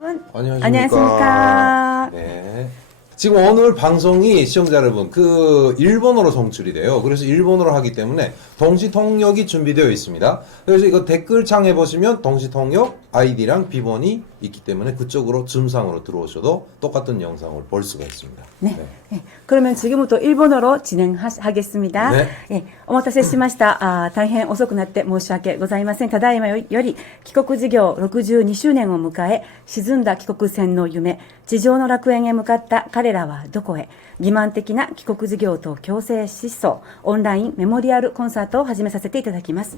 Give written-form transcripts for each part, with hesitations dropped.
안녕하십니까. 네. 지금 오늘 방송이 시청자 여러분 일본어로 송출이 돼요. 그래서 일본어로 하기 때문에 동시 통역이 준비되어 있습니다. 그래서 이거 댓글창에 보시면 동시 통역 아이디랑 비번이 있기 때문에 그쪽으로 줌상으로 들어오셔도 똑같은 영상을 볼 수가 있습니다. 네. 네. 그러면 지금부터 일본어로 진행하겠습니다. 네. お待たせしました。大変遅くなって申し訳ございません。ただいまより帰国事業62周年を迎え、沈んだ帰国船の夢、地上の楽園へ向かった彼らはどこへ、欺瞞的な帰国事業と強制失踪、オンラインメモリアルコンサートを始めさせていただきます。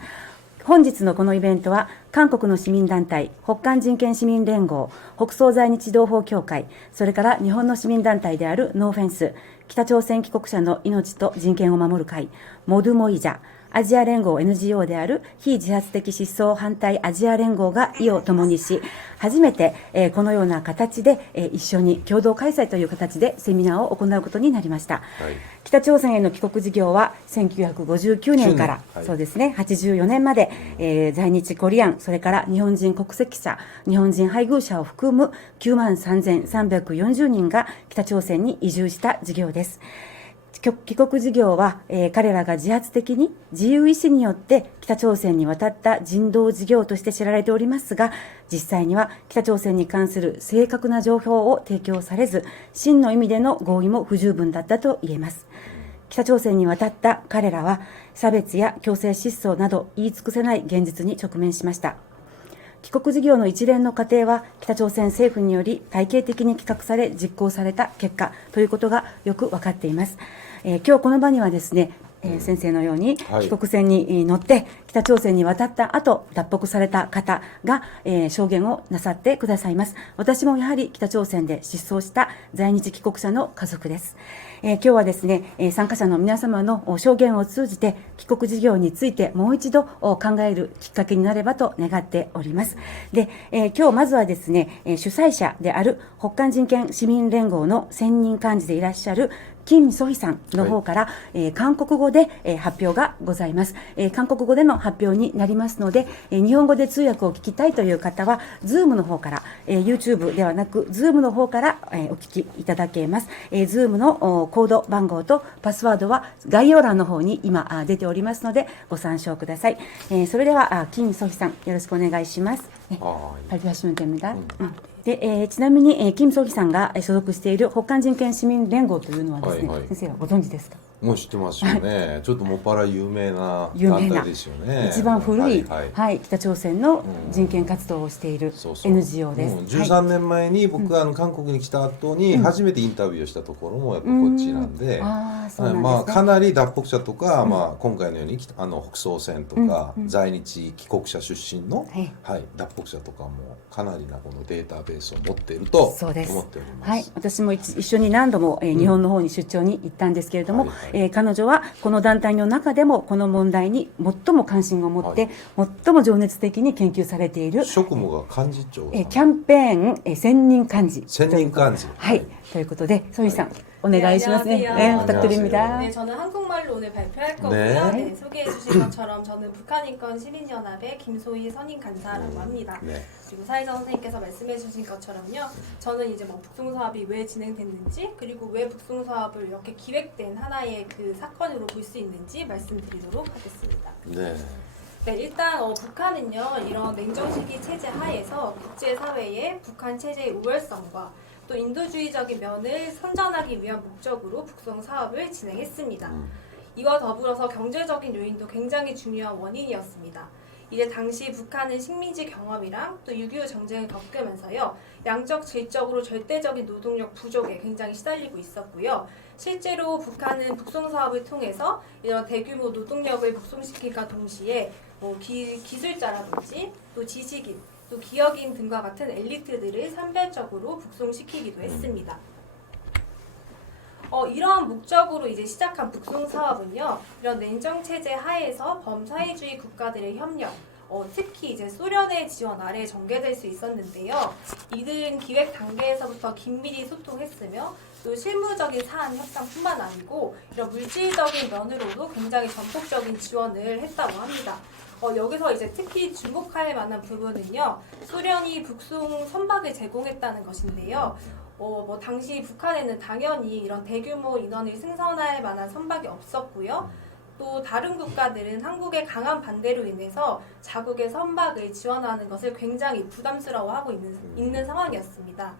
本日のこのイベントは、韓国の市民団体、北韓人権市民連合、北総在日同胞協会、それから日本の市民団体であるノーフェンス、北朝鮮帰国者の命と人権を守る会、モドゥモイジャ、アジア連合 NGO である非自発的失踪反対アジア連合が意を共にし、初めて、このような形で、一緒に共同開催という形でセミナーを行うことになりました。はい、北朝鮮への帰国事業は1959年から、そうですね、84年まで、在日コリアン、それから日本人国籍者、日本人配偶者を含む93,340人が北朝鮮に移住した事業です。帰国事業は、彼らが自発的に自由意志によって北朝鮮に渡った人道事業として知られておりますが、実際には北朝鮮に関する正確な情報を提供されず、真の意味での合意も不十分だったと言えます。北朝鮮に渡った彼らは差別や強制失踪など言い尽くせない現実に直面しました。帰国事業の一連の過程は北朝鮮政府により体系的に企画され実行された結果ということがよく分かっています。今日この場にはですね、先生のように帰国船に乗って北朝鮮に渡った後脱北された方が、証言をなさってくださいます。私もやはり北朝鮮で失踪した在日帰国者の家族です。今日はですね、参加者の皆様の証言を通じて帰国事業についてもう一度考えるきっかけになればと願っております。で、今日まずはですね、主催者である北韓人権市民連合の専任幹事でいらっしゃる金ソヒさんの方から、韓国語で、発表がございます。韓国語での発表になりますので、日本語で通訳を聞きたいという方は Zoom の方から、YouTube ではなく Zoom の方から、お聞きいただけます。Zoom のコード番号とパスワードは概要欄の方に今出ておりますのでご参照ください。それでは金ソヒさんよろしくお願いします。발표하시면됩니다。で、ちなみに、金ソヒさんが所属している北韓人権市民連合というのはですね、先生はご存知ですか？もう知ってますよね。ちょっともっぱら有名な団体ですよね。一番古い、北朝鮮の人権活動をしている NGO です。13年前に僕が韓国に来た後に初めてインタビューしたところもやっぱこっちなんで、かなり脱北者とか、今回のように北総線とか、在日帰国者出身の、脱北者とかもかなりなこのデータベースを持っていると思っております。私も一緒に何度も、日本の方に出張に行ったんですけれども、彼女はこの団体の中でもこの問題に最も関心を持って、最も情熱的に研究されている職務が幹事長、キャンペーン、専任幹事ということで、ソヒさん오네안녕하세요。부탁드립니다。 네, 저는 한국말로 오늘 발표할 거고요. 네, 소개해 주신 것처럼 저는 북한인권 시민연합의 김소희 선임간사라고 합니다. 그리고 사회자 선생님께서 말씀해 주신 것처럼요. 저는 이제 북송사업이 왜 진행됐는지, 그리고 왜 북송사업을 이렇게 기획된 하나의 그 사건으로 볼 수 있는지 말씀드리도록 하겠습니다. 네, 일단 북한은요, 이런 냉정시기 체제 하에서 국제사회의 북한 체제의 우월성과 또 인도주의적인 면을 선전하기 위한 목적으로 북송 사업을 진행했습니다. 이와 더불어서 경제적인 요인도 굉장히 중요한 원인이었습니다. 이제 당시 북한은 식민지 경험이랑 또 6.25 전쟁을 겪으면서요, 양적 질적으로 절대적인 노동력 부족에 굉장히 시달리고 있었고요. 실제로 북한은 북송 사업을 통해서 이런 대규모 노동력을 북송시킬과 동시에 기술자라든지 또 지식인, 또 기업인 등과 같은 엘리트들을 산별적으로 북송시키기도 했습니다. 이러한 목적으로 이제 시작한 북송 사업은요, 이런 냉정 체제 하에서 범사회주의 국가들의 협력, 특히 이제 소련의 지원 아래 전개될 수 있었는데요. 이들은 기획 단계에서부터 긴밀히 소통했으며 또 실무적인 사안 협상뿐만 아니고 이런 물질적인 면으로도 굉장히 전폭적인 지원을 했다고 합니다. 여기서 이제 특히 주목할 만한 부분은요, 소련이 북송 선박을 제공했다는 것인데요. 뭐 당시 북한에는 당연히 이런 대규모 인원을 승선할 만한 선박이 없었고요. 또 다른 국가들은 한국의 강한 반대로 인해서 자국의 선박을 지원하는 것을 굉장히 부담스러워하고 있는 상황이었습니다.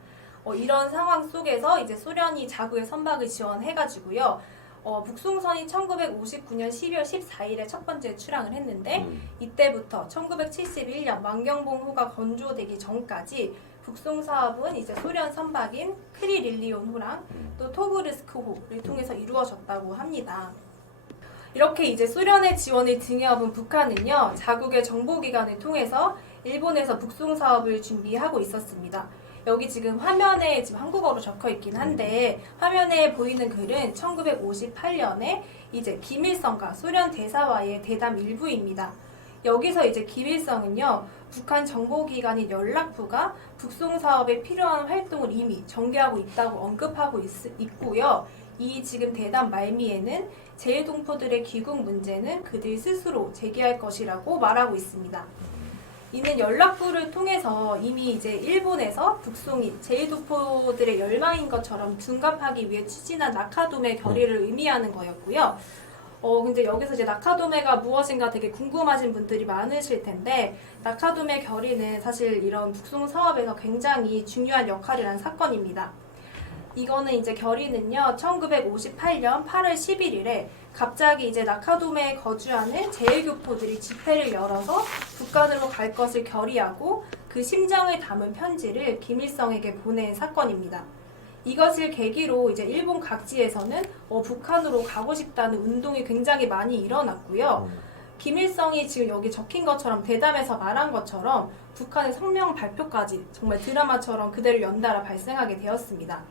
이런 상황 속에서 이제 소련이 자국의 선박을 지원해가지고요. 북송선이 1959년 12월 14일에 첫 번째 출항을 했는데 이때부터 1971년 만경봉호가 건조되기 전까지 북송 사업은 이제 소련 선박인 크리릴리온호랑 또 토브르스크호를 통해서 이루어졌다고 합니다. 이렇게 이제 소련의 지원을 등에 업은 북한은요, 자국의 정보기관을 통해서 일본에서 북송 사업을 준비하고 있었습니다. 여기 지금 화면에 지금 한국어로 적혀 있긴 한데 화면에 보이는 글은 1958년에 이제 김일성과 소련 대사와의 대담 일부입니다. 여기서 이제 김일성은요, 북한 정보기관인 연락부가 북송 사업에 필요한 활동을 이미 전개하고 있다고 언급하고 있고요. 이 지금 대담 말미에는 제일동포들의 귀국 문제는 그들 스스로 제기할 것이라고 말하고 있습니다. 이는 연락부를 통해서 이미 이제 일본에서 북송이 제일동포들의 열망인 것처럼 둔갑하기 위해 추진한 나카도메 결의를 의미하는 거였고요. 근데 여기서 이제 나카도메가 무엇인가 되게 궁금하신 분들이 많으실 텐데, 나카도메 결의는 사실 이런 북송 사업에서 굉장히 중요한 역할을 한 사건입니다. 이거는 이제 결의는요, 1958년 8월 11일에 갑자기 이제 나카도메에 거주하는 제일교포들이 집회를 열어서 북한으로 갈 것을 결의하고 그 심정을 담은 편지를 김일성에게 보낸 사건입니다. 이것을 계기로 이제 일본 각지에서는 북한으로 가고 싶다는 운동이 굉장히 많이 일어났고요. 김일성이 지금 여기 적힌 것처럼 대담에서 말한 것처럼 북한의 성명 발표까지 정말 드라마처럼 그대로 연달아 발생하게 되었습니다.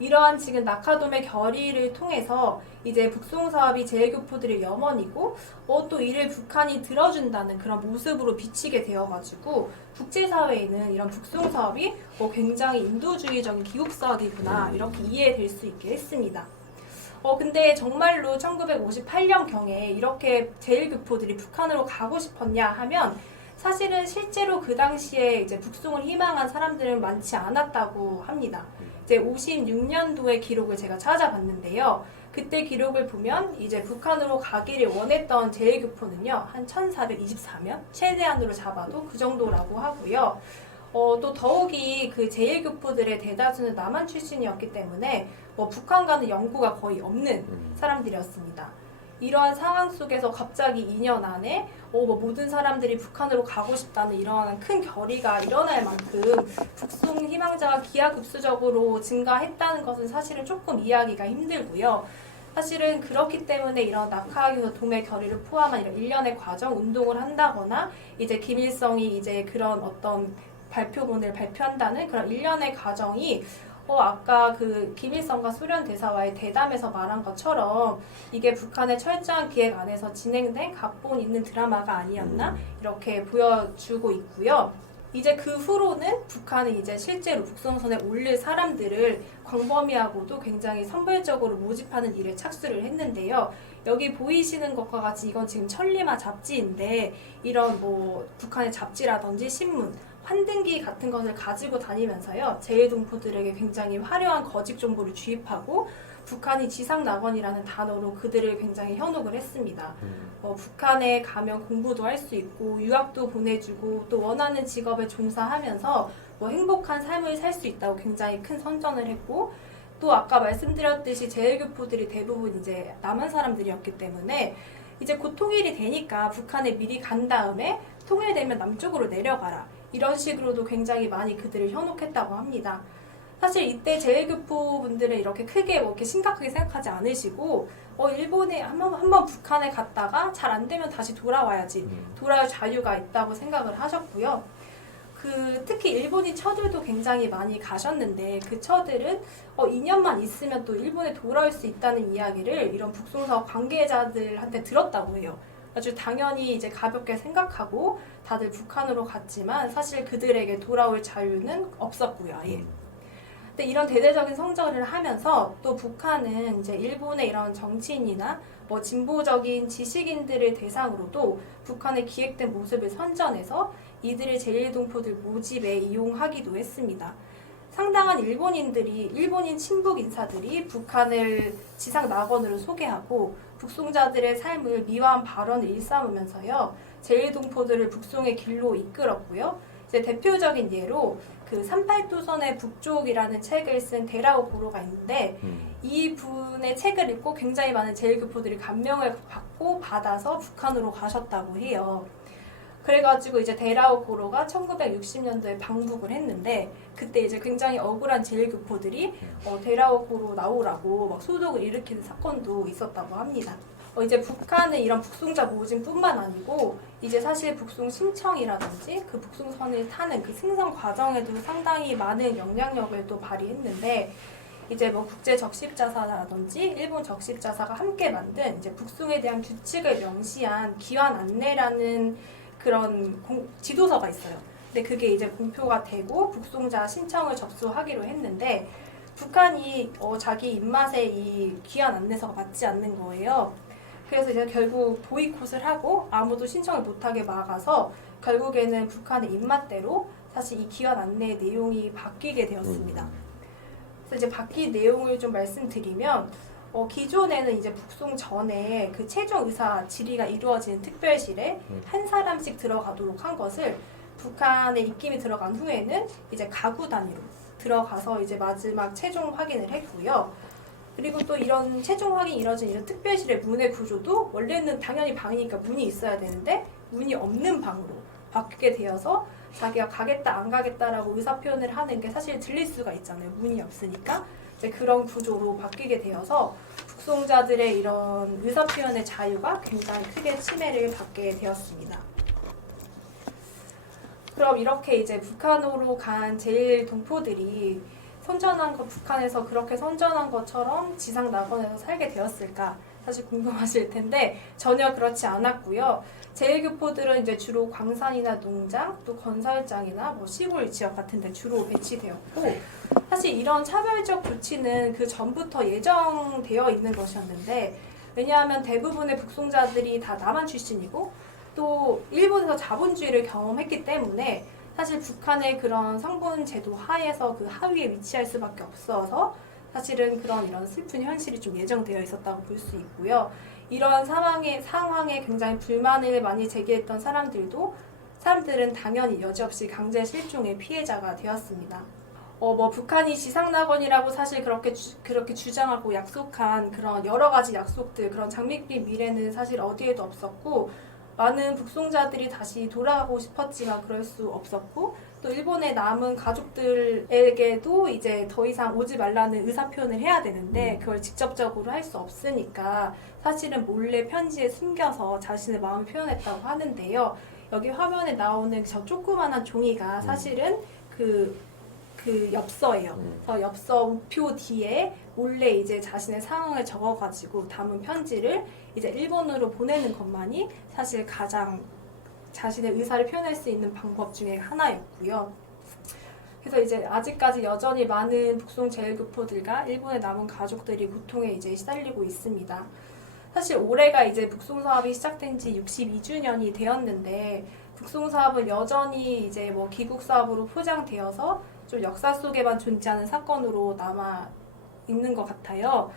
이러한 지금 나카도메 결의를 통해서 이제 북송 사업이 제일교포들의 염원이고 또 이를 북한이 들어준다는 그런 모습으로 비치게 되어가지고 국제사회에는 이런 북송 사업이 굉장히 인도주의적인 기국사업이구나 이렇게 이해될 수 있게 했습니다. 근데 정말로 1958년경에 이렇게 제일교포들이 북한으로 가고 싶었냐 하면 사실은 실제로 그 당시에 이제 북송을 희망한 사람들은 많지 않았다고 합니다. 이제 56년도의 기록을 제가 찾아봤는데요. 그때 기록을 보면 이제 북한으로 가기를 원했던 제일교포는요, 한 1424명? 최대한으로 잡아도 그 정도라고 하고요. 또 더욱이 그 제일교포들의 대다수는 남한 출신이었기 때문에 북한과는 연고가 거의 없는 사람들이었습니다. 이러한 상황 속에서 갑자기 2년 안에 모든 사람들이 북한으로 가고 싶다는 이러한 큰 결의가 일어날 만큼 북송 희망자가 기하급수적으로 증가했다는 것은 사실은 조금 이해하기가 힘들고요. 사실은 그렇기 때문에 이런 나카도메 결의를 포함한 이런 일련의 과정, 운동을 한다거나 이제 김일성이 이제 그런 어떤 발표문을 발표한다는 그런 일련의 과정이 아까 그 김일성과 소련 대사와의 대담에서 말한 것처럼 이게 북한의 철저한 기획 안에서 진행된 각본 있는 드라마가 아니었나 이렇게 보여주고 있고요. 이제 그 후로는 북한은 이제 실제로 북송선에 올릴 사람들을 광범위하고도 굉장히 선별적으로 모집하는 일에 착수를 했는데요. 여기 보이시는 것과 같이 이건 지금 천리마 잡지인데 이런 북한의 잡지라든지 신문 환등기 같은 것을 가지고 다니면서요, 제일동포들에게 굉장히 화려한 거짓 정보를 주입하고 북한이 지상낙원이라는 단어로 그들을 굉장히 현혹을 했습니다. 북한에 가면 공부도 할 수 있고 유학도 보내주고 또 원하는 직업에 종사하면서 행복한 삶을 살 수 있다고 굉장히 큰 선전을 했고, 또 아까 말씀드렸듯이 제일교포들이 대부분 이제 남한 사람들이었기 때문에 이제 곧 통일이 되니까 북한에 미리 간 다음에 통일되면 남쪽으로 내려가라. 이런 식으로도 굉장히 많이 그들을 현혹했다고 합니다. 사실 이때 제일교포 분들은 이렇게 크게 이렇게 심각하게 생각하지 않으시고 일본에 한번 북한에 갔다가 잘 안 되면 다시 돌아와야지 돌아올 자유가 있다고 생각을 하셨고요. 특히 일본인 처들도 굉장히 많이 가셨는데 그 처들은 2년만 있으면 또 일본에 돌아올 수 있다는 이야기를 이런 북송사업 관계자들한테 들었다고 해요. 아주 당연히 이제 가볍게 생각하고 다들 북한으로 갔지만 사실 그들에게 돌아올 자유는 없었고요, 아예. 근데 이런 대대적인 성전을 하면서 또 북한은 이제 일본의 이런 정치인이나 뭐 진보적인 지식인들을 대상으로도 북한의 기획된 모습을 선전해서 이들의 제1동포들 모집에 이용하기도 했습니다. 상당한 일본인 친북 인사들이 북한을 지상 낙원으로 소개하고 북송자들의 삶을 미화한 발언을 일삼으면서요, 제1동포들을 북송의 길로 이끌었고요. 이제 대표적인 예로 그 38도선의 북쪽이라는 책을 쓴 데라오 고로가 있는데 이 분의 책을 읽고 굉장히 많은 제1교포들이 감명을 받아서 북한으로 가셨다고 해요. 그래가지고 이제 데라오 고로가 1960년도에 방북을 했는데 그때 이제 굉장히 억울한 제1교포들이 데라오 고로 나오라고 막 소동을 일으키는 사건도 있었다고 합니다. 이제 북한은 이런 북송자 모집뿐만 아니고 이제 사실 북송 신청이라든지 그 북송선을 타는 그 승선 과정에도 상당히 많은 영향력을 또 발휘했는데 이제 뭐 국제 적십자사라든지 일본 적십자사가 함께 만든 이제 북송에 대한 규칙을 명시한 기환 안내라는 그런 지도서가 있어요. 근데 그게 이제 공표가 되고 북송자 신청을 접수하기로 했는데 북한이 자기 입맛에 이 기환 안내서가 맞지 않는 거예요. 그래서 이제 결국 보이콧을 하고 아무도 신청을 못하게 막아서 결국에는 북한의 입맛대로 사실 이 기환 안내 내용이 바뀌게 되었습니다. 그래서 이제 바뀐 내용을 좀 말씀드리면 기존에는 이제 북송 전에 그 최종 의사 질의가 이루어지는 특별실에 한 사람씩 들어가도록 한 것을 북한의 입김이 들어간 후에는 이제 가구 단위로 들어가서 이제 마지막 최종 확인을 했고요. 그리고 또 이런 최종 확인이 이루어진 이런 특별실의 문의 구조도 원래는 당연히 방이니까 문이 있어야 되는데 문이 없는 방으로 바뀌게 되어서 자기가 가겠다 안 가겠다라고 의사표현을 하는 게 사실 들릴 수가 있잖아요. 문이 없으니까. 이제 그런 구조로 바뀌게 되어서 북송자들의 이런 의사표현의 자유가 굉장히 크게 침해를 받게 되었습니다. 그럼 이렇게 이제 북한으로 간 제1동포들이 북한에서 그렇게 선전한 것처럼 지상 낙원에서 살게 되었을까? 사실 궁금하실 텐데 전혀 그렇지 않았고요. 제1교포들은 이제 주로 광산이나 농장, 또 건설장이나 뭐 시골 지역 같은 데 주로 배치되었고 사실 이런 차별적 조치는 그 전부터 예정되어 있는 것이었는데 왜냐하면 대부분의 북송자들이 다 남한 출신이고 또 일본에서 자본주의를 경험했기 때문에 사실 북한의 그런 성분 제도 하에서 그 하위에 위치할 수밖에 없어서 사실은 이런 슬픈 현실이 좀 예정되어 있었다고 볼 수 있고요. 이런 상황에 굉장히 불만을 많이 제기했던 사람들은 당연히 여지없이 강제 실종의 피해자가 되었습니다. 뭐 북한이 지상낙원이라고 사실 그렇게 주장하고 약속한 그런 여러 가지 약속들, 그런 장밋빛 미래는 사실 어디에도 없었고 많은 북송자들이 다시 돌아가고 싶었지만 그럴 수 없었고 또 일본에 남은 가족들에게도 이제 더 이상 오지 말라는 의사표현을 해야 되는데 그걸 직접적으로 할 수 없으니까 사실은 몰래 편지에 숨겨서 자신의 마음을 표현했다고 하는데요. 여기 화면에 나오는 저 조그만한 종이가 사실은 그 엽서예요. 그래서 엽서 우표 뒤에 몰래 이제 자신의 상황을 적어가지고 담은 편지를 이제 일본으로 보내는 것만이 사실 가장 자신의 의사를 표현할 수 있는 방법 중에 하나였고요. 그래서 이제 아직까지 여전히 많은 북송 제1교포들과 일본에 남은 가족들이 고통에 이제 시달리고 있습니다. 사실 올해가 이제 북송 사업이 시작된 지 62주년이 되었는데 북송 사업은 여전히 이제 뭐 기국 사업으로 포장되어서 좀 역사 속에만 존재하는 사건으로 남아 있는 것 같아요.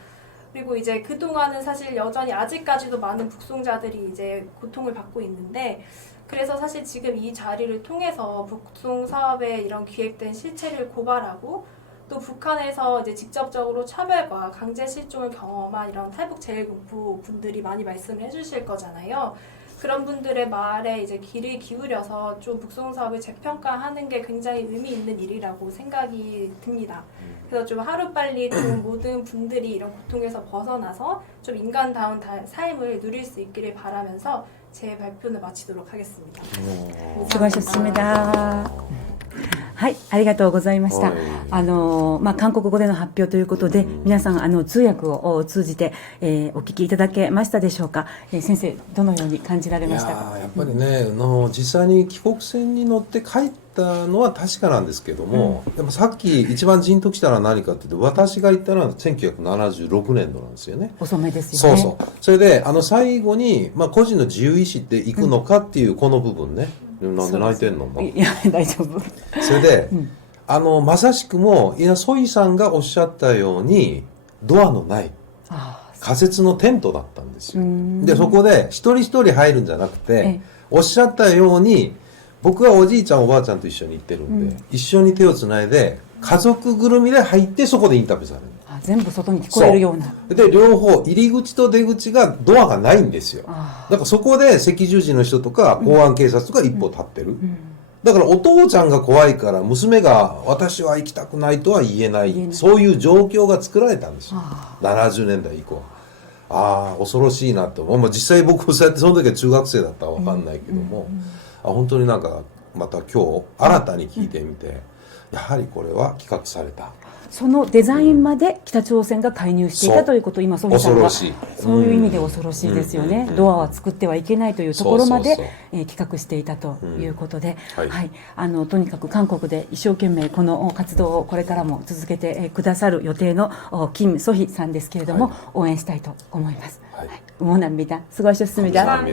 그리고 이제 그동안은 사실 여전히 아직까지도 많은 북송자들이 이제 고통을 받고 있는데 그래서 사실 지금 이 자리를 통해서 북송 사업의 이런 기획된 실체를 고발하고 또 북한에서 이제 직접적으로 차별과 강제 실종을 경험한 이런 탈북 제1교포 분들이 많이 말씀을 해주실 거잖아요. 그런 분들의 말에 이제 귀를 기울여서 좀 북송 사업을 재평가하는 게 굉장히 의미 있는 일이라고 생각이 듭니다. 그래서 좀 하루빨리 좀 모든 분들이 이런 고통에서 벗어나서 좀 인간다운 삶을 누릴 수 있기를 바라면서 제 발표는 마치도록 하겠습니다. 수고하셨습니다.はい、ありがとうございました。韓国語での発表ということで、皆さん通訳を通じて、お聞きいただけましたでしょうか。先生どのように感じられましたか。やっぱりね、実際に帰国船に乗って帰っったのは確かなんですけども、やっぱさっき一番ジンときたら何かって言って、私が言ったのは1976年度なんですよね。遅めですよね。そうそう。それで最後に、個人の自由意志っていくのかっていうこの部分ね。なんで泣いてんの？いや大丈夫。それで、まさしくもソイさんがおっしゃったようにドアのない仮設のテントだったんですよ。でそこで一人一人入るんじゃなくて、おっしゃったように僕はおじいちゃんおばあちゃんと一緒に行ってるんで、一緒に手をつないで家族ぐるみで入ってそこでインタビューされる。全部外に聞こえるような。で両方入り口と出口がドアがないんですよ。だからそこで赤十字の人とか公安警察とか一歩立ってる。だからお父ちゃんが怖いから娘が私は行きたくないとは言えない、そういう状況が作られたんですよ。70年代以降。恐ろしいなと。実際僕そうやってその時は中学生だったら分かんないけども、本当になんかまた今日新たに聞いてみて、やはりこれは企画された。そのデザインまで北朝鮮が介入していたということを今ソニさんがそういう意味で恐ろしいですよね。ドアは作ってはいけないというところまで企画していたということで、とにかく韓国で一生懸命この活動をこれからも続けてくださる予定の김ソヒさんですけれども、応援したいと思います。응원합니다。수고하셨습니다。